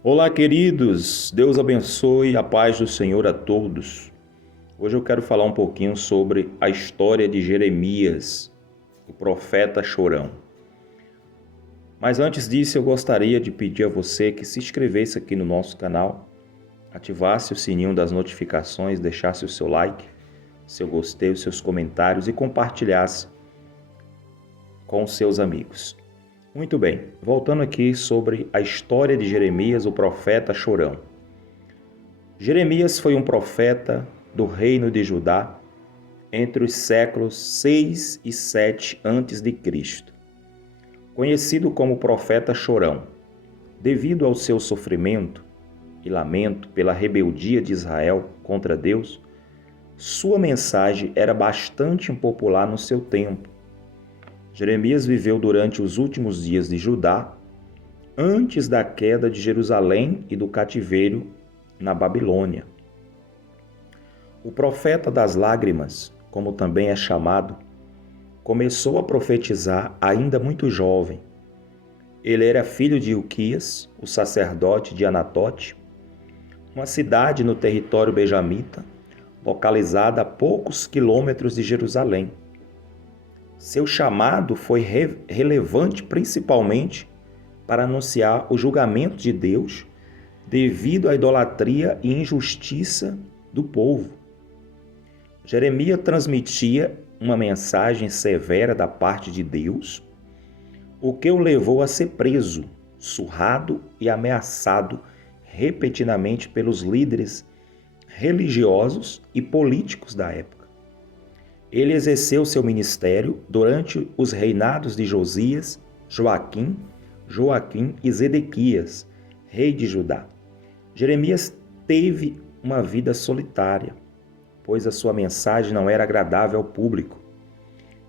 Olá, queridos. Deus abençoe a paz do Senhor a todos. Hoje eu quero falar um pouquinho sobre a história de Jeremias, o profeta chorão. Mas antes disso, eu gostaria de pedir a você que se inscrevesse aqui no nosso canal, ativasse o sininho das notificações, deixasse o seu like, seu gostei, os seus comentários e compartilhasse com os seus amigos. Muito bem, voltando aqui sobre a história de Jeremias, o profeta chorão. Jeremias foi um profeta do reino de Judá entre os séculos 6 e 7 a.C., conhecido como profeta chorão, devido ao seu sofrimento e lamento pela rebeldia de Israel contra Deus. Sua mensagem era bastante impopular no seu tempo. Jeremias viveu durante os últimos dias de Judá, antes da queda de Jerusalém e do cativeiro na Babilônia. O profeta das lágrimas, como também é chamado, começou a profetizar ainda muito jovem. Ele era filho de Ilquias, o sacerdote de Anatote, uma cidade no território benjamita, localizada a poucos quilômetros de Jerusalém. Seu chamado foi relevante principalmente para anunciar o julgamento de Deus devido à idolatria e injustiça do povo. Jeremias transmitia uma mensagem severa da parte de Deus, o que o levou a ser preso, surrado e ameaçado repetidamente pelos líderes religiosos e políticos da época. Ele exerceu seu ministério durante os reinados de Josias, Joaquim e Zedequias, rei de Judá. Jeremias teve uma vida solitária, pois a sua mensagem não era agradável ao público.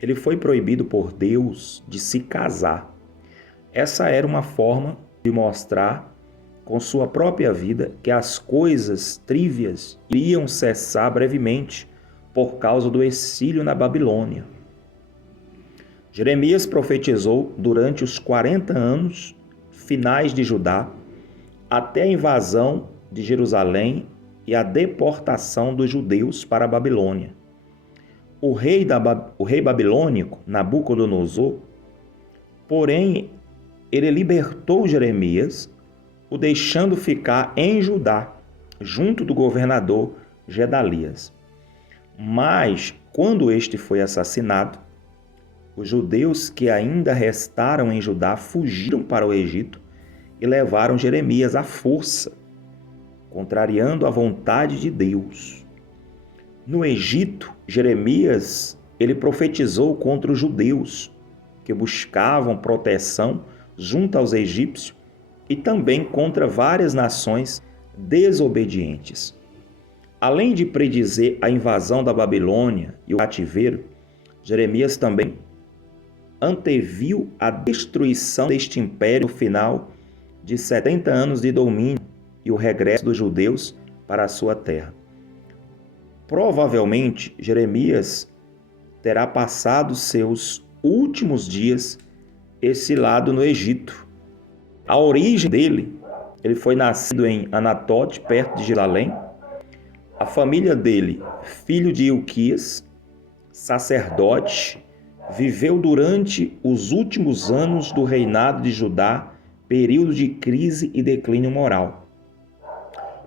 Ele foi proibido por Deus de se casar. Essa era uma forma de mostrar com sua própria vida que as coisas trívias iriam cessar brevemente por causa do exílio na Babilônia. Jeremias profetizou durante os 40 anos finais de Judá, até a invasão de Jerusalém e a deportação dos judeus para a Babilônia. O rei babilônico, Nabucodonosor, porém, ele libertou Jeremias, o deixando ficar em Judá, junto do governador Gedalias. Mas, quando este foi assassinado, os judeus que ainda restaram em Judá fugiram para o Egito e levaram Jeremias à força, contrariando a vontade de Deus. No Egito, Jeremias ele profetizou contra os judeus que buscavam proteção junto aos egípcios e também contra várias nações desobedientes. Além de predizer a invasão da Babilônia e o cativeiro, Jeremias também anteviu a destruição deste império no final de 70 anos de domínio e o regresso dos judeus para a sua terra. Provavelmente, Jeremias terá passado seus últimos dias exilado no Egito. A origem dele, ele foi nascido em Anatote, perto de Jerusalém. A família dele, filho de Ilquias, sacerdote, viveu durante os últimos anos do reinado de Judá, período de crise e declínio moral.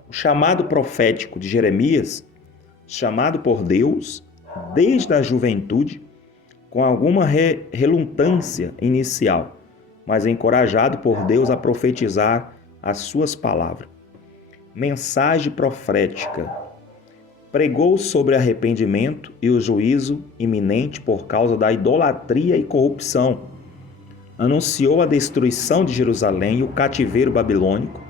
O chamado profético de Jeremias, chamado por Deus desde a juventude, com alguma relutância inicial, mas encorajado por Deus a profetizar as suas palavras. Mensagem profética. Pregou sobre arrependimento e o juízo iminente por causa da idolatria e corrupção. Anunciou a destruição de Jerusalém e o cativeiro babilônico.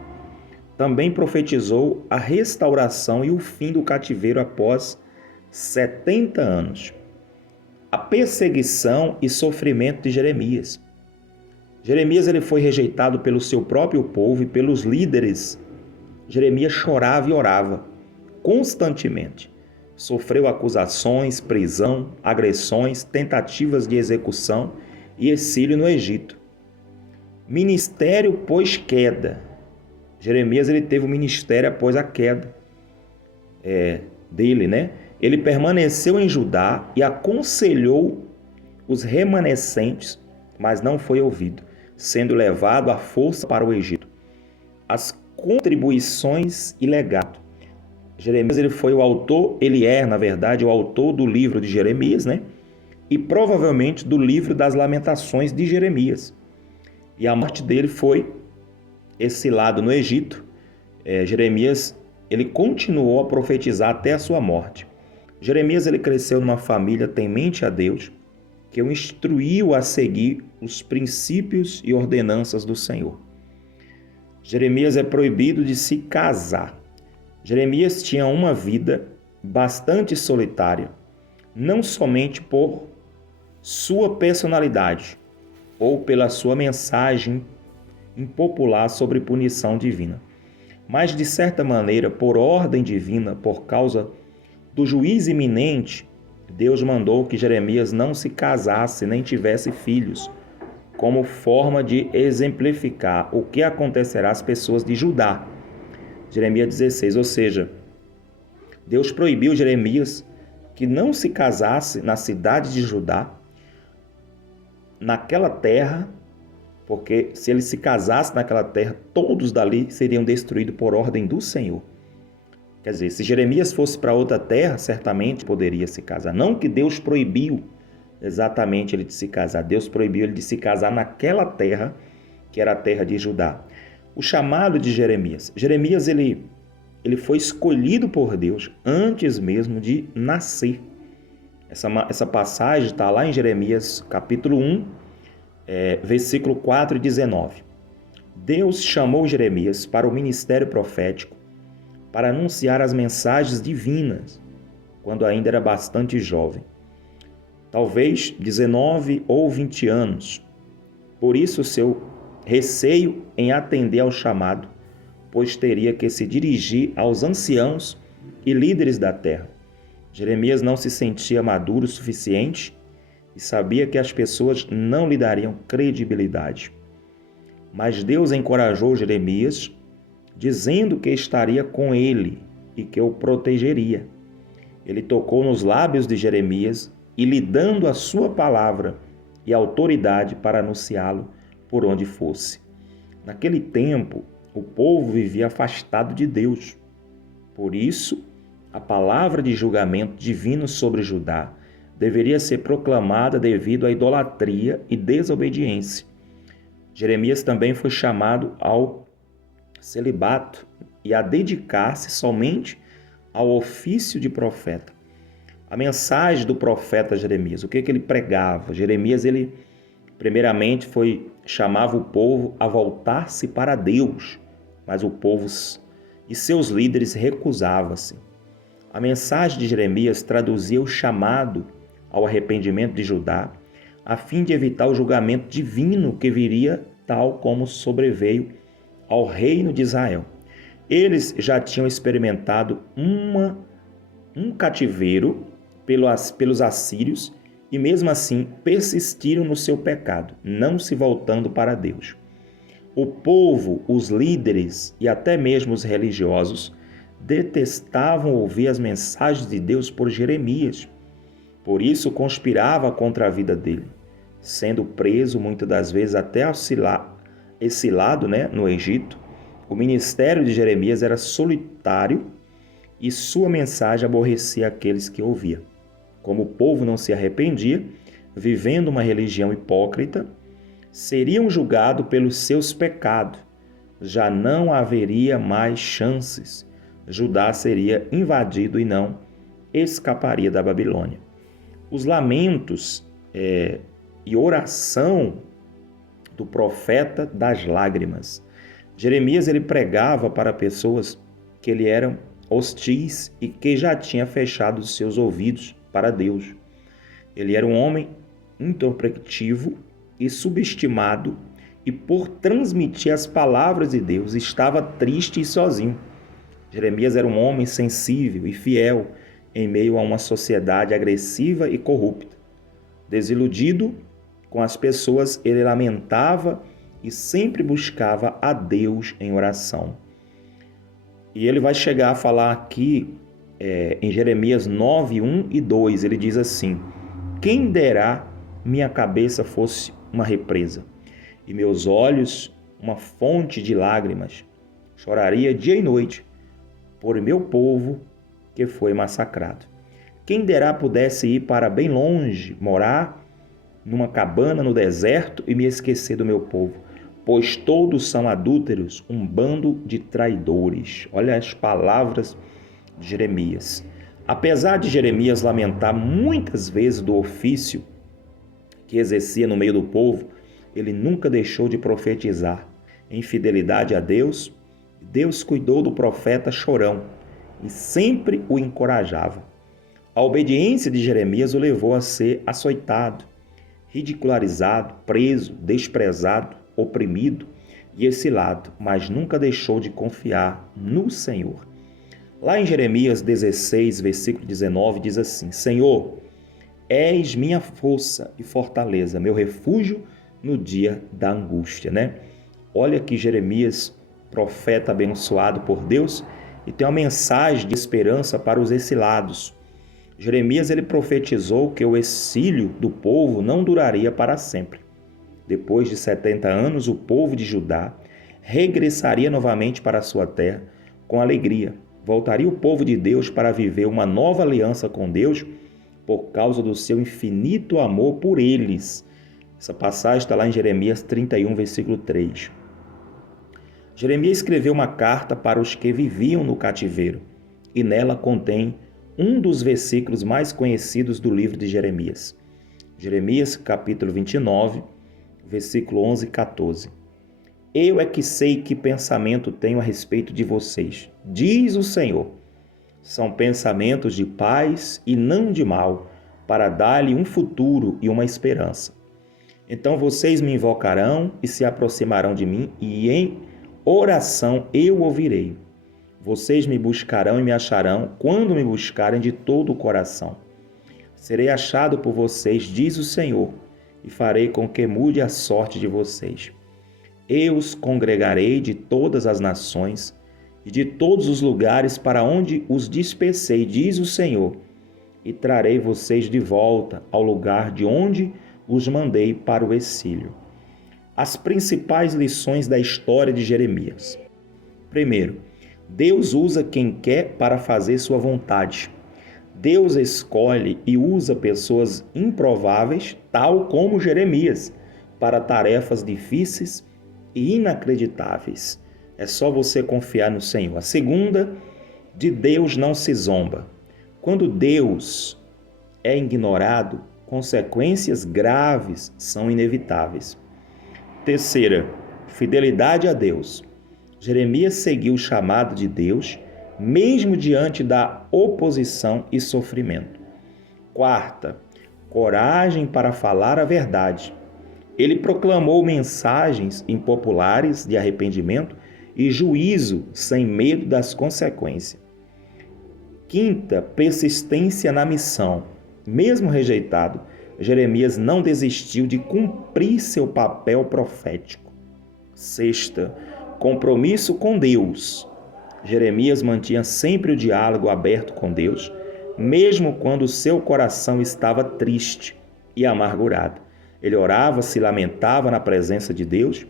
Também profetizou a restauração e o fim do cativeiro após 70 anos. A perseguição e sofrimento de Jeremias. Jeremias ele foi rejeitado pelo seu próprio povo e pelos líderes. Jeremias chorava e orava constantemente. Sofreu acusações, prisão, agressões, tentativas de execução e exílio no Egito. Ministério pós queda. Jeremias ele teve um ministério após a queda dele, né? Ele permaneceu em Judá e aconselhou os remanescentes, mas não foi ouvido, sendo levado à força para o Egito. As contribuições e legado. Jeremias ele foi o autor, na verdade, o autor do livro de Jeremias, né? E provavelmente do livro das Lamentações de Jeremias. E a morte dele foi exilado no Egito. Jeremias ele continuou a profetizar até a sua morte. Jeremias ele cresceu numa família temente a Deus, que o instruiu a seguir os princípios e ordenanças do Senhor. Jeremias é proibido de se casar. Jeremias tinha uma vida bastante solitária, não somente por sua personalidade ou pela sua mensagem impopular sobre punição divina, mas de certa maneira, por ordem divina, por causa do juízo iminente, Deus mandou que Jeremias não se casasse nem tivesse filhos, como forma de exemplificar o que acontecerá às pessoas de Judá. Jeremias 16, ou seja, Deus proibiu Jeremias que não se casasse na cidade de Judá, naquela terra, porque se ele se casasse naquela terra, todos dali seriam destruídos por ordem do Senhor. Quer dizer, se Jeremias fosse para outra terra, certamente poderia se casar. Não que Deus proibiu exatamente ele de se casar. Deus proibiu ele de se casar naquela terra, que era a terra de Judá. O chamado de Jeremias. Jeremias, ele foi escolhido por Deus antes mesmo de nascer. Essa passagem está lá em Jeremias, capítulo 1, versículo 4 e 19. Deus chamou Jeremias para o ministério profético, para anunciar as mensagens divinas, quando ainda era bastante jovem. Talvez 19 ou 20 anos. Por isso seu receio em atender ao chamado, pois teria que se dirigir aos anciãos e líderes da terra. Jeremias não se sentia maduro o suficiente e sabia que as pessoas não lhe dariam credibilidade. Mas Deus encorajou Jeremias, dizendo que estaria com ele e que o protegeria. Ele tocou nos lábios de Jeremias e lhe dando a sua palavra e autoridade para anunciá-lo por onde fosse. Naquele tempo, o povo vivia afastado de Deus. Por isso, a palavra de julgamento divino sobre Judá deveria ser proclamada devido à idolatria e desobediência. Jeremias também foi chamado ao celibato e a dedicar-se somente ao ofício de profeta. A mensagem do profeta Jeremias, o que ele pregava? Jeremias, ele primeiramente chamava o povo a voltar-se para Deus, mas o povo e seus líderes recusavam-se. A mensagem de Jeremias traduzia o chamado ao arrependimento de Judá, a fim de evitar o julgamento divino que viria, tal como sobreveio ao reino de Israel. Eles já tinham experimentado um cativeiro pelos assírios e mesmo assim persistiram no seu pecado, não se voltando para Deus. O povo, os líderes e até mesmo os religiosos detestavam ouvir as mensagens de Deus por Jeremias. Por isso conspirava contra a vida dele, sendo preso muitas das vezes até exilado, no Egito. O ministério de Jeremias era solitário e sua mensagem aborrecia aqueles que ouviam. Como o povo não se arrependia, vivendo uma religião hipócrita, seriam julgados pelos seus pecados. Já não haveria mais chances. Judá seria invadido e não escaparia da Babilônia. Os lamentos e oração do profeta das lágrimas. Jeremias ele pregava para pessoas que lhe eram hostis e que já tinha fechado os seus ouvidos para Deus. Ele era um homem introspectivo e subestimado e por transmitir as palavras de Deus estava triste e sozinho. Jeremias era um homem sensível e fiel em meio a uma sociedade agressiva e corrupta. Desiludido com as pessoas, ele lamentava e sempre buscava a Deus em oração. E ele vai chegar a falar aqui em Jeremias 9, 1 e 2, ele diz assim: quem dera minha cabeça fosse uma represa, e meus olhos uma fonte de lágrimas. Choraria dia e noite por meu povo que foi massacrado. Quem dera pudesse ir para bem longe, morar numa cabana no deserto e me esquecer do meu povo, pois todos são adúlteros, um bando de traidores. Olha as palavras de Jeremias. Apesar de Jeremias lamentar muitas vezes do ofício que exercia no meio do povo, ele nunca deixou de profetizar. Em fidelidade a Deus, Deus cuidou do profeta chorão e sempre o encorajava. A obediência de Jeremias o levou a ser açoitado, ridicularizado, preso, desprezado, oprimido e exilado, mas nunca deixou de confiar no Senhor. Lá em Jeremias 16, versículo 19, diz assim: Senhor, és minha força e fortaleza, meu refúgio no dia da angústia, né? Olha que Jeremias, profeta abençoado por Deus, e tem uma mensagem de esperança para os exilados. Jeremias ele profetizou que o exílio do povo não duraria para sempre. Depois de 70 anos, o povo de Judá regressaria novamente para a sua terra com alegria. Voltaria o povo de Deus para viver uma nova aliança com Deus por causa do seu infinito amor por eles. Essa passagem está lá em Jeremias 31, versículo 3. Jeremias escreveu uma carta para os que viviam no cativeiro e nela contém um dos versículos mais conhecidos do livro de Jeremias. Jeremias, capítulo 29, versículo 11 e 14. Eu é que sei que pensamento tenho a respeito de vocês, diz o Senhor. São pensamentos de paz e não de mal, para dar-lhe um futuro e uma esperança. Então vocês me invocarão e se aproximarão de mim, e em oração eu ouvirei. Vocês me buscarão e me acharão quando me buscarem de todo o coração. Serei achado por vocês, diz o Senhor, e farei com que mude a sorte de vocês. Eu os congregarei de todas as nações e de todos os lugares para onde os dispersei, diz o Senhor, e trarei vocês de volta ao lugar de onde os mandei para o exílio. As principais lições da história de Jeremias. Primeiro, Deus usa quem quer para fazer sua vontade. Deus escolhe e usa pessoas improváveis, tal como Jeremias, para tarefas difíceis e inacreditáveis. É só você confiar no Senhor. A segunda, de Deus não se zomba. Quando Deus é ignorado, consequências graves são inevitáveis. Terceira, fidelidade a Deus. Jeremias seguiu o chamado de Deus, mesmo diante da oposição e sofrimento. Quarta, coragem para falar a verdade. Ele proclamou mensagens impopulares de arrependimento e juízo sem medo das consequências. Quinta, persistência na missão. Mesmo rejeitado, Jeremias não desistiu de cumprir seu papel profético. Sexta, compromisso com Deus. Jeremias mantinha sempre o diálogo aberto com Deus, mesmo quando seu coração estava triste e amargurado. Ele orava, se lamentava na presença de Deus,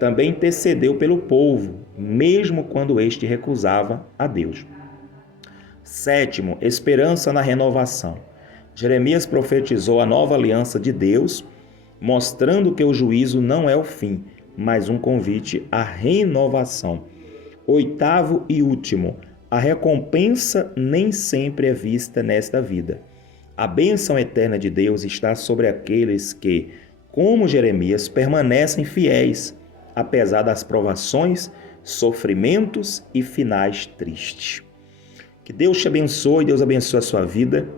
também intercedeu pelo povo, mesmo quando este recusava a Deus. Sétimo, esperança na renovação. Jeremias profetizou a nova aliança de Deus, mostrando que o juízo não é o fim, mas um convite à renovação. Oitavo e último, a recompensa nem sempre é vista nesta vida. A bênção eterna de Deus está sobre aqueles que, como Jeremias, permanecem fiéis, apesar das provações, sofrimentos e finais tristes. Que Deus te abençoe, Deus abençoe a sua vida.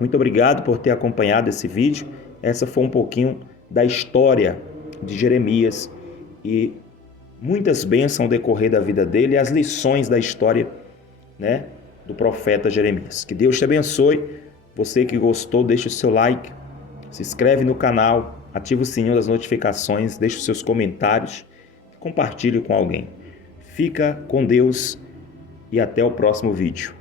Muito obrigado por ter acompanhado esse vídeo. Essa foi um pouquinho da história de Jeremias e muitas bênçãos ao decorrer da vida dele e as lições da história, do profeta Jeremias. Que Deus te abençoe. Você que gostou, deixa o seu like, se inscreve no canal, ativa o sininho das notificações, deixa os seus comentários, compartilhe com alguém. Fica com Deus e até o próximo vídeo.